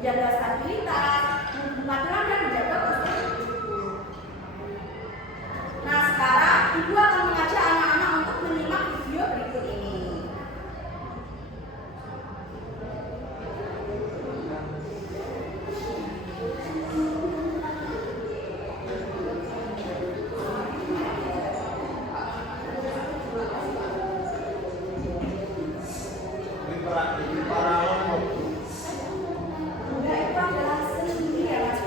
menjaga stabilitas, kepatuhan dan menjaga postur tubuh. Nah, sekarang Ibu akan mengajak anak-anak untuk menyimak video berikut ini. Enggak, itu adalah seni ya Mas.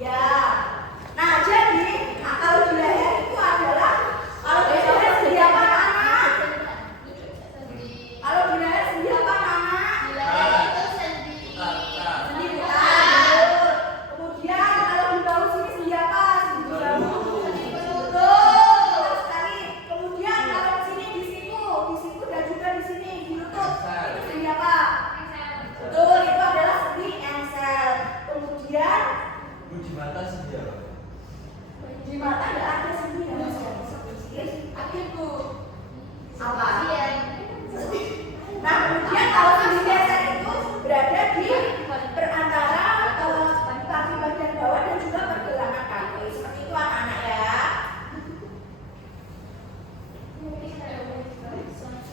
Ya. Nah, jadi kalau di leher itu adalah kalau di leher sendi apa anak? Kalau di leher sendi apa anak? Di leher itu sendi. Sendi bukan. Kemudian kalau di bahu sini sendi apa? Sendi bahu. Betul sekali. Kemudian kalau di sini di siku dan juga di sini di lutut itu sendi apa? Betul, itu adalah sendi engsel. Kemudian di mata sendi apa? di mata ada sendi yang Akhirku. apa? Nah, kemudian kalau sendi geser itu berada di perantara kaki bagian bawah dan juga pergelangan kaki. Seperti itu anak-anak ya.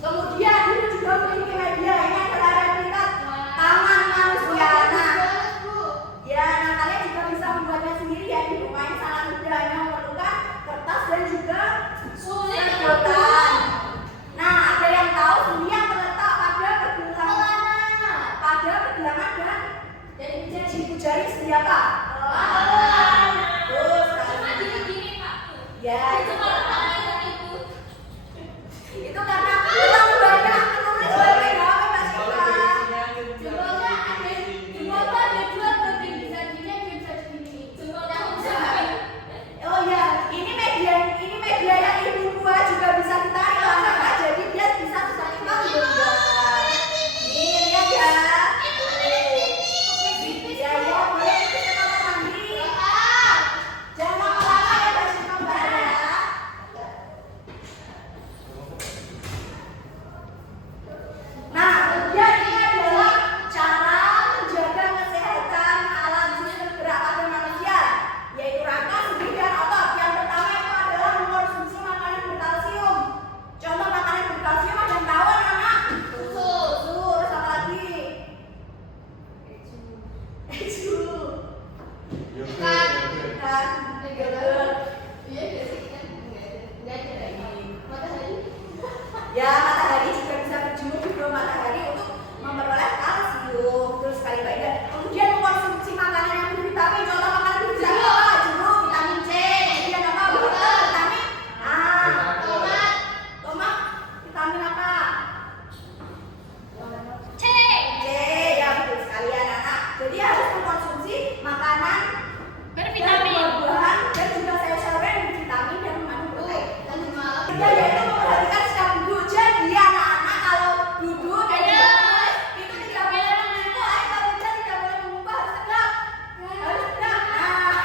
Kemudian itu juga memiliki media. Ini adalah replika tangan manusia. Nah, ya, nah kalian juga bisa membuatnya sendiri ya di rumah. Ini sangat mudah, hanya memerlukan kertas dan juga sedotan. Nah, ada yang tahu sendi yang terletak pada pergelangan dan siku jari sendi apa? Betul sekali. Ya, itu karena terlalu banyak menulis dari HP Mbak Sita. Oh ya, ini media yang ibu buat juga bisa ditarik anak-anak, jadi dia bisa saling menggenggam. Ini lihat ya. Ya ya, boleh kita kamar mandi. Jangan lama-lama ya Mbak Sita Mbak ya. Nah, kemudian ini adalah cara menjaga kesehatan alat sistem gerak pada manusia, yaitu rangka, sendi, dan otot. Yang pertama itu adalah mengkonsumsi makanan berkalsium. Contoh makanan berkalsium ada yang tahu anak-anak? Susu, terus apa lagi? Keju. Ikan, yogurt. Ya, matahari juga bisa berjemur di bawah matahari untuk memperoleh kalsium. Terus sekali baik. Kemudian mengkonsumsi makanan yang bervitamin. Contoh makanan bervitamin apa? Jeruk, vitamin C. Kemudian apa? Wortel, vitamin A. Tomat, vitamin apa? C. Ya, betul sekali anak-anak. Jadi harus mengkonsumsi makanan buah-buahan dan juga sayur-sayuran yang bervitamin dan mengandung protein. Ya, yaitu memperhatikan sikap duduk. Jadi anak-anak kalau duduk dan juga menulis itu tidak boleh menyentuh air, kemudian tidak boleh mengubah, harus tegak. Harus tegak. Nah,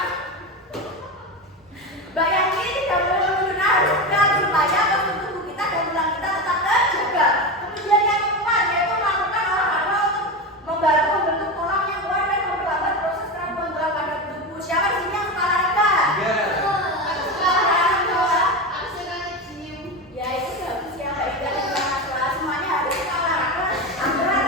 Mbak Yanti tidak boleh menunda, harus tegak supaya postur tubuh kita dan tulang kita tetap terjaga. Kemudian yang keempat yaitu melakukan olahraga untuk membantu membentuk tulang yang kuat dan memperlambat proses perambuan tulang pada tubuh. Siapa di sini yang suka olahraga? Suka olahraga? Ya itu bagus ya, baik dan juga semuanya harus kita olahraga agar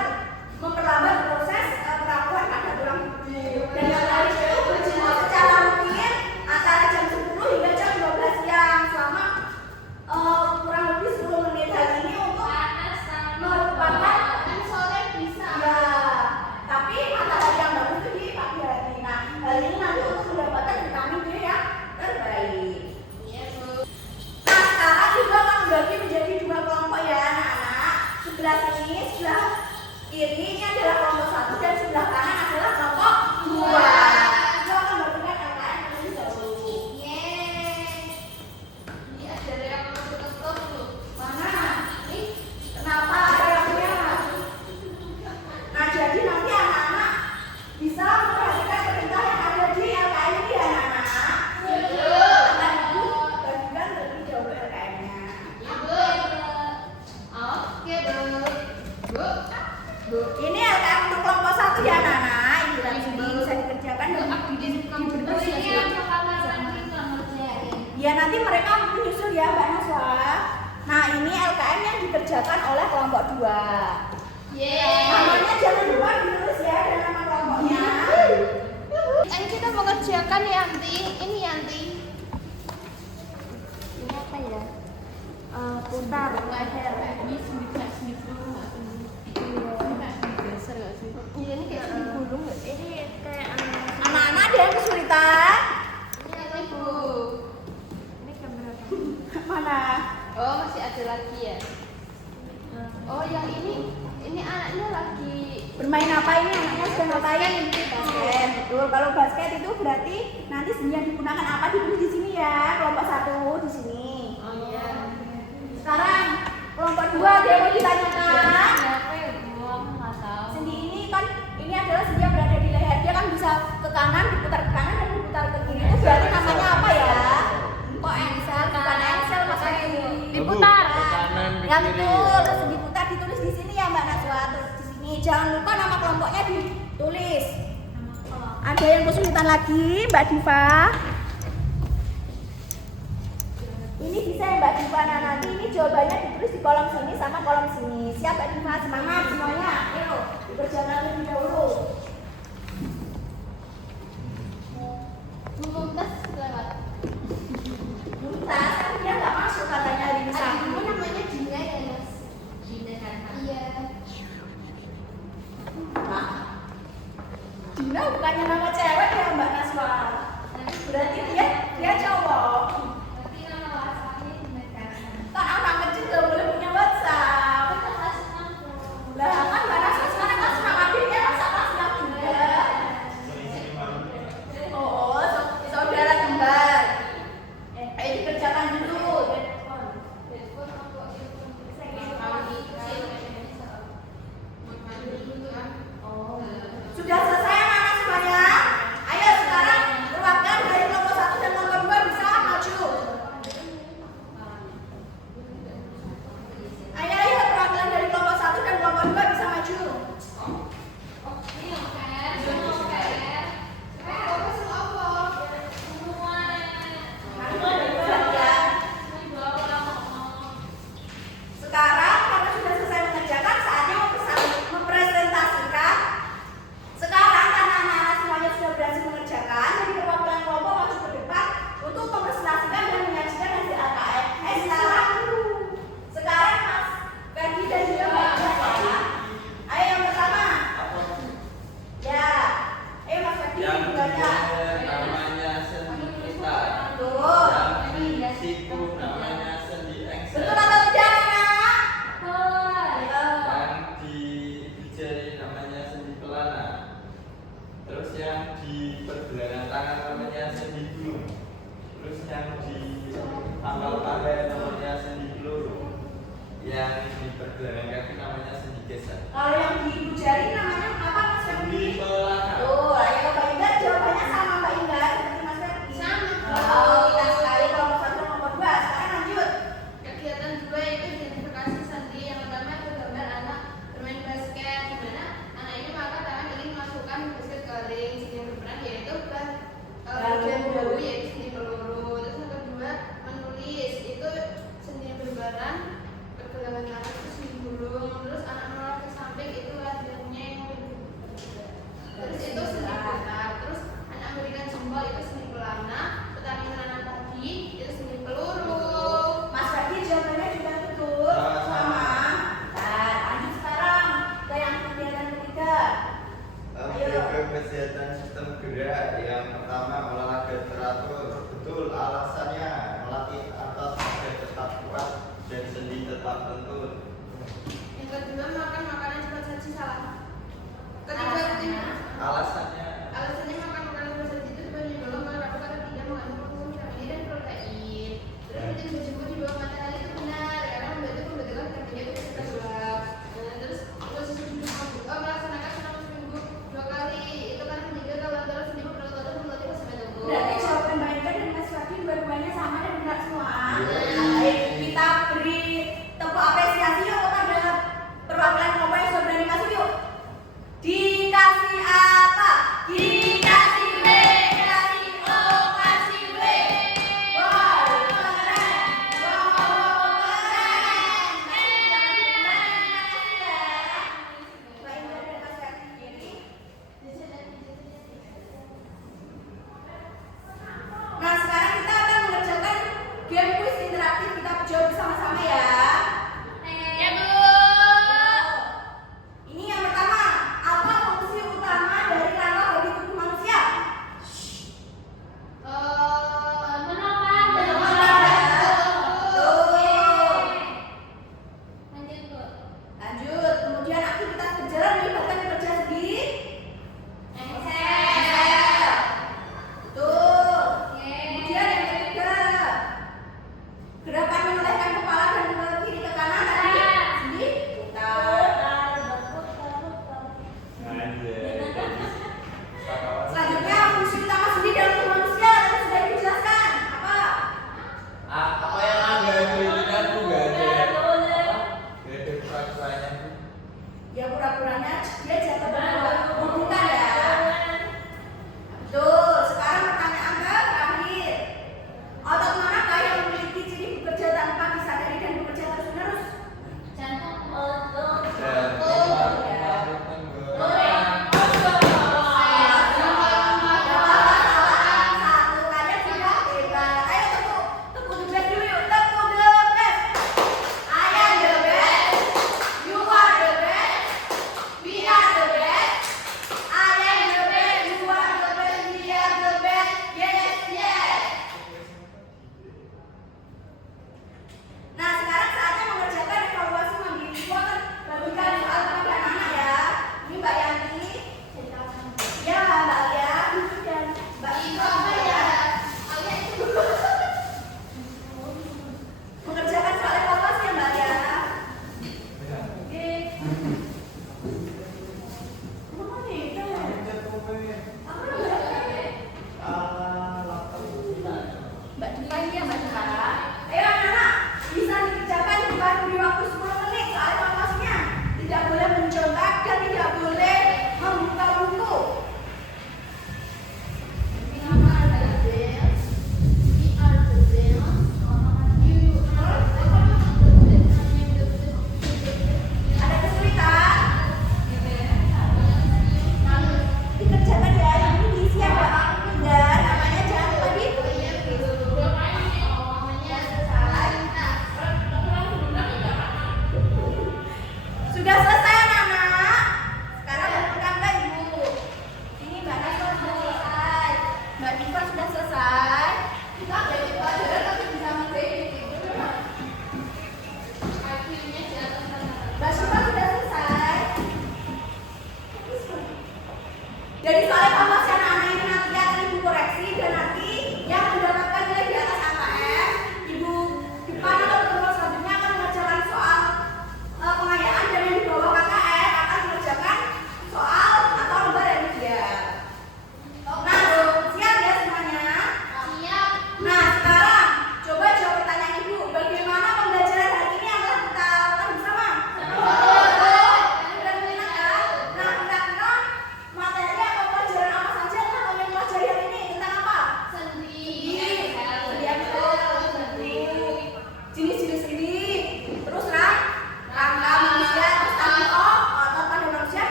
memperlambat proses perambuan pada tulang tubuh. Dan yang lain itu berjemur secara rutin antara jam 10 hingga jam 12 siang selama kurang lebih 10 menit. Hal ini untuk merupakan ya, tapi matahari yang bagus itu di pagi hari. Nah, hal ini nanti untuk mendapatkan vitamin D yang terbaik. Nah, sekarang juga akan membagi menjadi dua kelompok ya anak-anak. Sebelah sini, sebelah kiri ini adalah kelompok 1 dan sebelah kanan adalah kelompok 2. Kita akan memberikan LKM terlebih dahulu. Mana? Kenapa ada lampunya? Nah, jadi nanti anak-anak bisa memperhatikan perintah yang ada di LKM ini ya anak-anak. Akan ibu bagikan terlebih dahulu LKM-nya. Ini LKM untuk kelompok 1 ya anak-anak. Ibu langsung bisa dikerjakan dan diberi. Ya nanti mereka menyusul ya Mbak Naswa. Nah ini LKM yang dikerjakan oleh kelompok 2. Namanya jangan lupa ditulis ya dan nama kelompoknya. Kita mengerjakan Yanti. Ini Yanti. Ini apa ya? Putar leher. Ini kayak digulung nggak sih? Ini kayak Anak-anak ada yang kesulitan? sini yang digunakan apa ditulis di sini ya. Kelompok 1 di sini. Oh iya. Sekarang kelompok 2 dia mau ditanyakan. Siapa ya Bu? Aku nggak tahu. Sendi ini kan ini adalah sendi yang berada di leher. Dia kan bisa ke kanan, diputar ke kanan dan diputar ke kiri. Itu berarti namanya apa ya? Kok engsel? Bukan engsel Mas Febri. Diputar. Ya betul, terus diputar ditulis di sini ya Mbak Naswa, terus di sini. Jangan lupa nama kelompoknya ditulis. Ada yang kesulitan lagi, Mbak Diva? Ini bisa ya Mbak Diva, nah nanti ini jawabannya ditulis di kolom sini sama kolom sini. Siap Mbak Diva, semangat semuanya. Ayo, dikerjakan lebih dahulu. Mumtaz lewat. Luntas, tapi dia nggak masuk katanya hari ini Sabtu. namanya Dina ya Mas? Dina kan? Iya. Nah, Dina bukannya nama cewek ya Mbak Naswa? Berarti dia cowok. Tapi nama WhatsApp-nya Dina kan? Kan anak kecil nggak boleh punya WhatsApp. Lah kan Mbak Naswa sekarang kan sama adiknya masa kelas 6 juga. Oh, saudara kembar. Ayo dikerjakan dulu. Sudah selesai anak-anak semuanya? Ayo sekarang perwakilan dari kelompok 1 dan kelompok 2 bisa maju. Ayo perwakilan dari kelompok 1 dan kelompok 2 bisa maju. Sekarang karena sudah selesai mengerjakan, saatnya mempresentasikan. Sekarang karena anak-anak semuanya sudah berhasil mengerjakan, jadi perwakilan kelompok maju ke depan untuk mempresentasikan dan menyajikan hasil AKM. Sekarang Mas Ferdi dan juga Mbak Diva ya. Ayo yang pertama. Ya. Ayo Mas Ferdi Yang dibaca. kedua namanya sendi putar. Betul. Yang di siku namanya sendi engsel. Betul atau tidak anak? Ayo. Yang di jari namanya sendi pelana. Terus yang di pergelangan tangan namanya sendi gulung. Terus yang di pangkal paha namanya sendi peluru. Yang di pergelangan kaki namanya sendi geser. Kalau yang di ibu jari namanya apa Mas Sendi Ferdi? pelana. Tuh, ayo Mbak Indah jawabannya sama Mbak Indah seperti Mas Ferdi. Sama. Oh, kita sekali kelompok 1 dan kelompok 2. Sekarang lanjut. Kegiatan 2 yaitu identifikasi sendi. Yang pertama itu gambar anak bermain basket, di mana anak ini mengangkat tangan ingin memasukkan basket ke ring. Sendi yang berperan yaitu bagian bahu yaitu sendi peluru. Terus yang kedua menulis itu sendi yang berperan pergelangan tangan itu sendi gulung. Terus anak menoleh ke samping itu wajahnya yang terus itu sendi putar. Terus anak memberikan jempol itu sendi pelana. Petani tangan tadi itu sendi peluru. Mas Ferdi jawabannya juga betul. Sama. Nah, lanjut sekarang ke yang kegiatan ketiga. Kesehatan sistem gerak. Yang pertama olahraga teratur. Betul, alasannya melatih otot agar tetap kuat dan sendi tetap lentur. Yang kedua makan makanan cepat saji salah. Ketiga Alasannya? Alasannya